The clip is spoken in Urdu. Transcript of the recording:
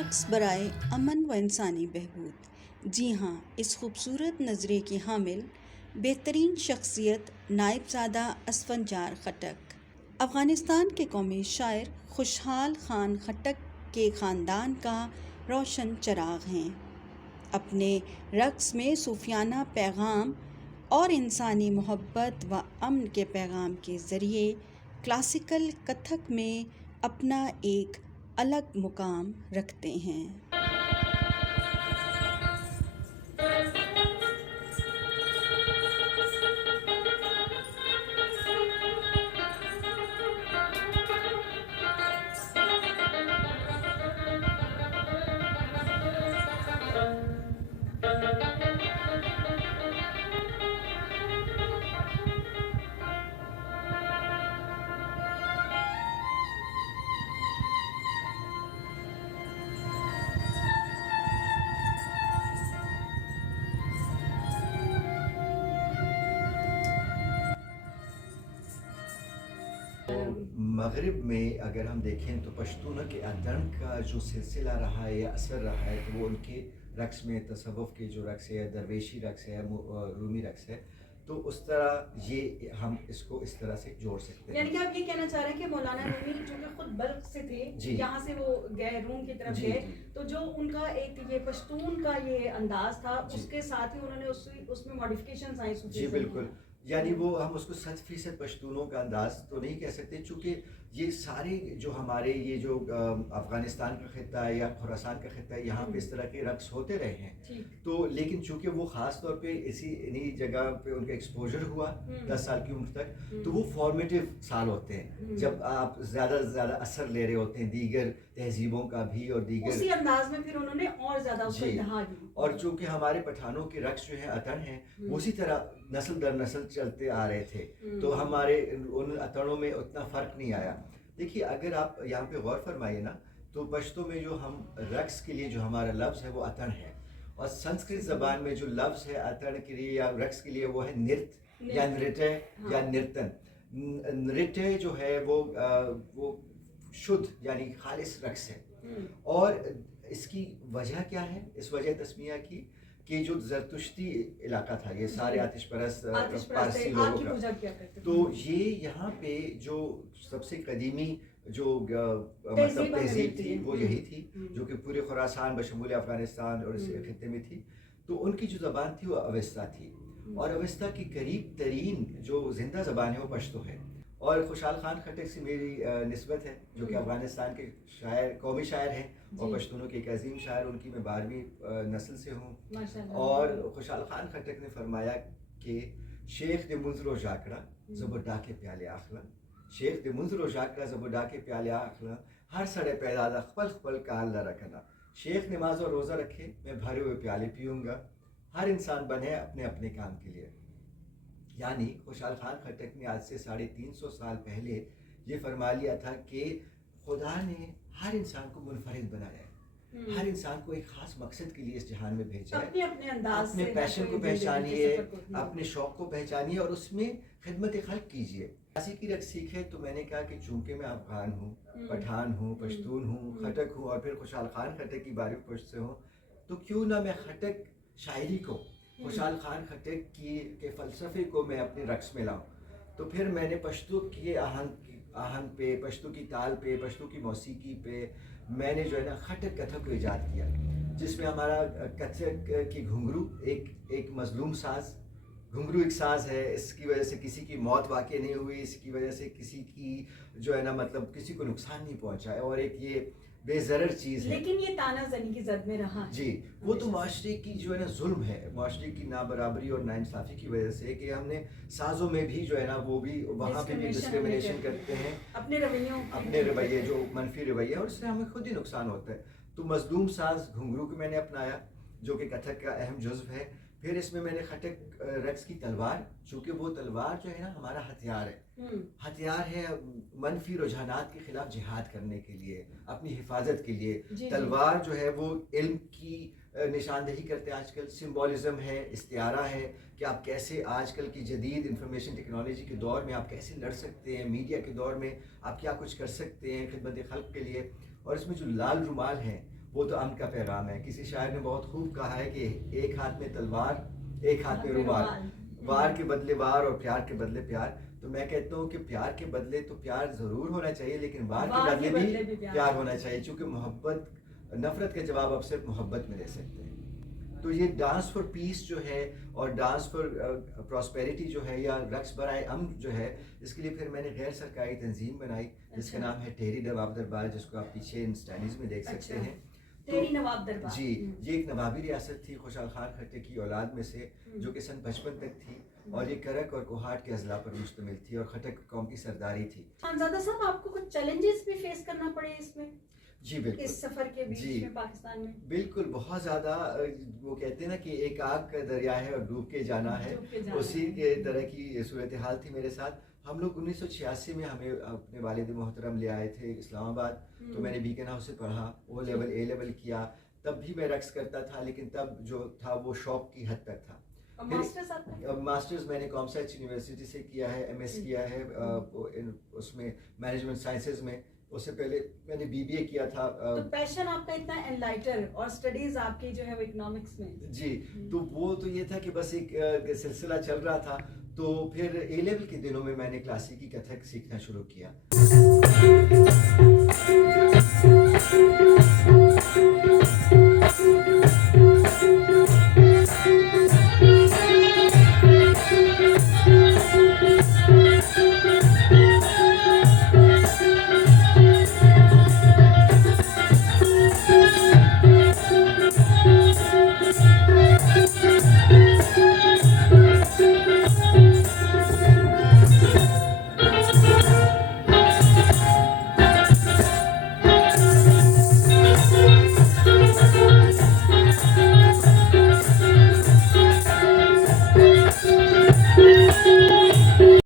رقص برائے امن و انسانی بہبود۔ جی ہاں، اس خوبصورت نظریے کی حامل بہترین شخصیت نائب زادہ اسفنجار خٹک افغانستان کے قومی شاعر خوشحال خان خٹک کے خاندان کا روشن چراغ ہیں۔ اپنے رقص میں صوفیانہ پیغام اور انسانی محبت و امن کے پیغام کے ذریعے کلاسیکل کتھک میں اپنا ایک الگ مقام رکھتے ہیں۔ مغرب میں اگر ہم دیکھیں تو پشتونوں کے ادن کا جو سلسلہ رہا ہے یا اثر رہا ہے تو وہ ان کے رقص میں تصوف کے جو رقص ہے، درویشی رقص ہے، رومی رقص ہے، تو اس طرح یہ ہم اس کو اس طرح سے جوڑ سکتے ہیں۔ یعنی کہ آپ یہ کہنا چاہ رہے ہیں کہ مولانا رومی جو کہ خود بلخ سے تھے، یہاں سے وہ گئے روم کی طرف گئے، تو جو ان کا ایک یہ پشتون کا یہ انداز تھا، اس کے ساتھ ہی انہوں نے اس میں ماڈیفکیشنز آئی۔ جی بالکل، یعنی وہ ہم اس کو 100% پشتونوں کا انداز تو نہیں کہہ سکتے، چونکہ یہ سارے جو ہمارے یہ جو افغانستان کا خطہ ہے یا خراسان کا خطہ ہے، یہاں پہ اس طرح کے رقص ہوتے رہے ہیں، تو لیکن چونکہ وہ خاص طور پہ انہی جگہ پہ ان کا ایکسپوجر ہوا 10 سال کی عمر تک، تو وہ فارمیٹیو سال ہوتے ہیں جب آپ زیادہ سے زیادہ اثر لے رہے ہوتے ہیں دیگر تہذیبوں کا بھی اور دیگر اسی انداز میں پھر انہوں نے اور زیادہ اس کو انتہا دی۔ اور چونکہ ہمارے پٹھانوں کے رقص جو ہے اطن ہیں، اسی طرح نسل در نسل چلتے آ رہے تھے، تو ہمارے ان اطنوں میں اتنا فرق نہیں آیا۔ دیکھیے اگر آپ یہاں پہ غور فرمائیے نا، تو پشتو میں جو ہم رقص کے لیے جو ہمارا لفظ ہے وہ اطن ہے، اور سنسکرت زبان میں جو لفظ ہے اطن کے لیے یا رقص کے لیے وہ ہے نرت یا نرتہ یا نرتن۔ نرتہ جو ہے وہ شدھ یعنی خالص رقص ہے، اور اس کی وجہ کیا ہے؟ اس وجہ تسمیہ کی کہ جو زرتشتی علاقہ تھا، یہ سارے آتش پرست پارسی لوگوں کا، تو یہ یہاں پہ جو سب سے قدیمی جو مطلب تہذیب تھی وہ یہی تھی، جو کہ پورے خراسان بشمول افغانستان اور اس خطے میں تھی، تو ان کی جو زبان تھی وہ اوستا تھی، اور اوستا کی قریب ترین جو زندہ زبان ہے وہ پشتو ہے۔ اور خوشحال خان خٹک سے میری نسبت ہے، جو کہ افغانستان کے شاعر، قومی شاعر ہیں اور پشتونوں کے ایک عظیم شاعر، ان کی میں 12ویں نسل سے ہوں۔ اور خوشحال خان خٹک نے فرمایا کہ شیخ دے منظر و جاکڑا زبر ڈاکے پیالے آخلا، شیخ دے منظر و جاکڑا زبر ڈاکے پیالے آخلا، ہر سڑے پیدا خپل خپل کال نہ رکھنا، شیخ نماز اور روزہ رکھے میں بھرے ہوئے پیالے پیوں گا، ہر انسان بنے اپنے اپنے کام کے لیے۔ یعنی خوشحال خان خٹک نے آج سے 350 سال پہلے یہ فرما لیا تھا کہ خدا نے ہر انسان کو منفرد بنایا ہے، ہر انسان کو ایک خاص مقصد کے لیے اس جہان میں بھیجا ہے، اپنے پیشن کو پہچانیے، اپنے شوق کو پہچانیے اور اس میں خدمت خلق کیجیے۔ کلاسیکی رقص سیکھے تو میں نے کہا کہ چونکہ میں افغان ہوں، پٹھان ہوں، پشتون ہوں، خٹک ہوں، اور پھر خوشحال خان خٹک کی 12ویں پشت سے ہوں، تو کیوں نہ میں خٹک شاعری کو، خوشحال خان خٹک کے فلسفے کو میں اپنے رقص میں لاؤں۔ تو پھر میں نے پشتو کی آہنگ پہ، پشتو کی تال پہ، پشتو کی موسیقی پہ میں نے جو ہے نا خٹک کتھک کو ایجاد کیا، جس میں ہمارا کتھک کی گھنگرو ایک مظلوم ساز، گھنگرو ایک ساز ہے، اس کی وجہ سے کسی کی موت واقع نہیں ہوئی، اس کی وجہ سے کسی کی جو ہے نا مطلب کسی کو نقصان نہیں پہنچا ہے، اور ایک یہ بے ضرر چیز ہے، لیکن یہ تانا زنی کی زد میں رہا ہے۔ جی وہ تو معاشرے کی جو ہے نا ظلم ہے، معاشرے کی نابرابری اور ناانصافی کی وجہ سے کہ ہم نے سازوں میں بھی جو ہے نا وہ بھی وہاں پہ بھی ڈسکریمنیشن کرتے ہیں، اپنے رویے جو منفی رویے، اور اس سے ہمیں خود ہی نقصان ہوتا ہے۔ تو مظلوم ساز گھنگرو کو میں نے اپنایا، جو کہ کتھک کا اہم جزو ہے۔ پھر اس میں نے خٹک رقص کی تلوار، چونکہ وہ تلوار جو ہے نا ہمارا ہتھیار ہے، ہتھیار ہے منفی رجحانات کے خلاف جہاد کرنے کے لیے، اپنی حفاظت کے لیے۔ تلوار جو ہے وہ علم کی نشاندہی کرتے، آج کل سمبولزم ہے، استعارہ ہے کہ آپ کیسے آج کل کی جدید انفارمیشن ٹیکنالوجی کے دور میں آپ کیسے لڑ سکتے ہیں، میڈیا کے دور میں آپ کیا کچھ کر سکتے ہیں خدمت خلق کے لیے۔ اور اس میں جو لال رومال ہیں وہ تو امن کا پیغام ہے. کسی شاعر نے بہت خوب کہا ہے کہ ایک ہاتھ میں تلوار ایک ہاتھ میں رومال, وار کے بدلے وار اور پیار کے بدلے پیار. تو میں کہتا ہوں کہ پیار کے بدلے تو پیار ضرور ہونا چاہیے, لیکن وار کے بدلے بھی پیار ہونا چاہیے, چونکہ محبت نفرت کا جواب آپ صرف محبت میں دے سکتے ہیں. تو یہ ڈانس فار پیس جو ہے اور ڈانس فار پراسپیرٹی جو ہے یا رقص برائے امن جو ہے, اس کے لیے پھر میں نے غیر سرکاری تنظیم بنائی جس کا نام ہے ٹہری نواب دربار, جس کو آپ پیچھے ان اسٹینڈز میں دیکھ سکتے ہیں. ٹہری نواب دربار جی, یہ ایک نوابی ریاست تھی خوشحال خان کھٹے کی اولاد میں سے, جو کہ سن 55 تک تھی, اور یہ کرک اور کوہاٹ کے اضلاع پر مشتمل تھی اور خٹک قوم کی سرداری تھی. خانزادہ صاحب, آپ کو کچھ چیلنجز بھی فیس کرنا پڑے اس میں؟ جی بالکل, اس سفر کے بیچ میں پاکستان میں بالکل بہت زیادہ. وہ کہتے ہیں نا کہ ایک آگ کا دریا ہے اور ڈوب کے جانا ہے, اسی کے طرح کی صورتحال تھی میرے ساتھ. ہم لوگ 1986 میں ہمیں اپنے والد محترم لے آئے تھے اسلام آباد, تو میں نے بیکن ہاؤس سے پڑھا, او لیول اے لیول کیا. تب بھی میں رقص کرتا تھا, لیکن تب جو تھا وہ شوق کی حد تک تھا. ماسٹرز میں نے کامسیٹ یونیورسٹی سے کیا ہے, ایم ایس کیا ہے اس میں مینجمنٹ سائنسز میں. اس سے پہلے میں نے بی بی اے کیا تھا. تو پیشن آپ کا اتنا انلائٹر اور اسٹڈیز آپ کی جو ہے وہ اکنامکس میں. جی, تو وہ تو یہ تھا کہ بس ایک سلسلہ چل رہا تھا. تو پھر اے لیول کے دنوں میں نے کلاسیکی کتھک سیکھنا شروع کیا.